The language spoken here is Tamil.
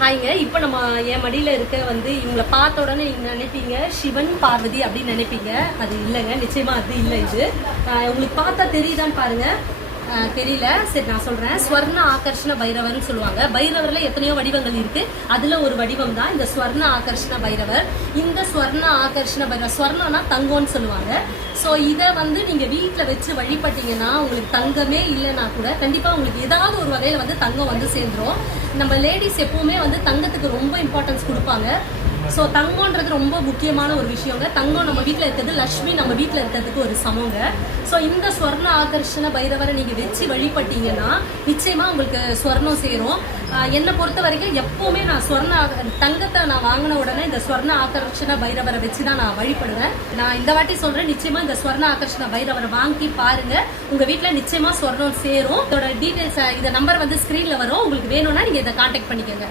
ஹாய்ங்க. இப்போ நம்ம என் மடியில் இருக்க இவங்களை பார்த்த உடனே நீங்கள் நினைப்பீங்க சிவன் பார்வதி அப்படின்னு நினைப்பீங்க. அது இல்லைங்க, நிச்சயமாக அது இல்லை. இது உங்களுக்கு பார்த்தா தெரியுதான்னு பாருங்கள். தெரியல, சரி நான் சொல்கிறேன். ஸ்வர்ண ஆகர்ஷண பைரவர்னு சொல்லுவாங்க. பைரவரில் எத்தனையோ வடிவங்கள் இருக்குது. அதில் ஒரு வடிவம் தான் இந்த ஸ்வர்ண ஆகர்ஷண பைரவர். இந்த ஸ்வர்ண ஆகர்ஷண பைரவர், ஸ்வர்ணம்னா தங்கம்னு சொல்லுவாங்க. ஸோ இதை நீங்கள் வீட்டில் வச்சு வழிபட்டீங்கன்னா உங்களுக்கு தங்கமே இல்லைன்னா கூட கண்டிப்பாக உங்களுக்கு ஏதாவது ஒரு வகையில் தங்கம் சேர்ந்துடும். நம்ம லேடிஸ் எப்பவுமே தங்கத்துக்கு ரொம்ப இம்பார்ட்டன்ஸ் கொடுப்பாங்க. ஸோ தங்கம்ன்றது ரொம்ப முக்கியமான ஒரு விஷயங்க. தங்கம் நம்ம வீட்டில் இருக்கிறது லக்ஷ்மி நம்ம வீட்டில் இருக்கிறதுக்கு ஒரு சமங்க. ஸோ இந்த ஸ்வர்ண ஆகர்ஷண பைரவரை நீங்கள் வச்சு வழிபட்டீங்கன்னா நிச்சயமாக உங்களுக்கு ஸ்வர்ணம் சேரும். என்னை பொறுத்த வரைக்கும் எப்போவுமே நான் தங்கத்தை நான் வாங்கின உடனே இந்த ஸ்வர்ண ஆகர்ஷண பைரவரை வச்சு தான் நான் வழிபடுவேன். நான் இந்த வாட்டி சொல்கிறேன், நிச்சயமாக இந்த ஸ்வர்ண ஆகர்ஷண பைரவரை வாங்கி பாருங்கள். உங்கள் வீட்டில் நிச்சயமாக ஸ்வர்ணம் சேரும். இதோட டீட்டெயில்ஸ், இந்த நம்பர் ஸ்க்ரீனில் வரும். உங்களுக்கு வேணும்னா நீங்கள் இதை கான்டாக்ட் பண்ணிக்கோங்க.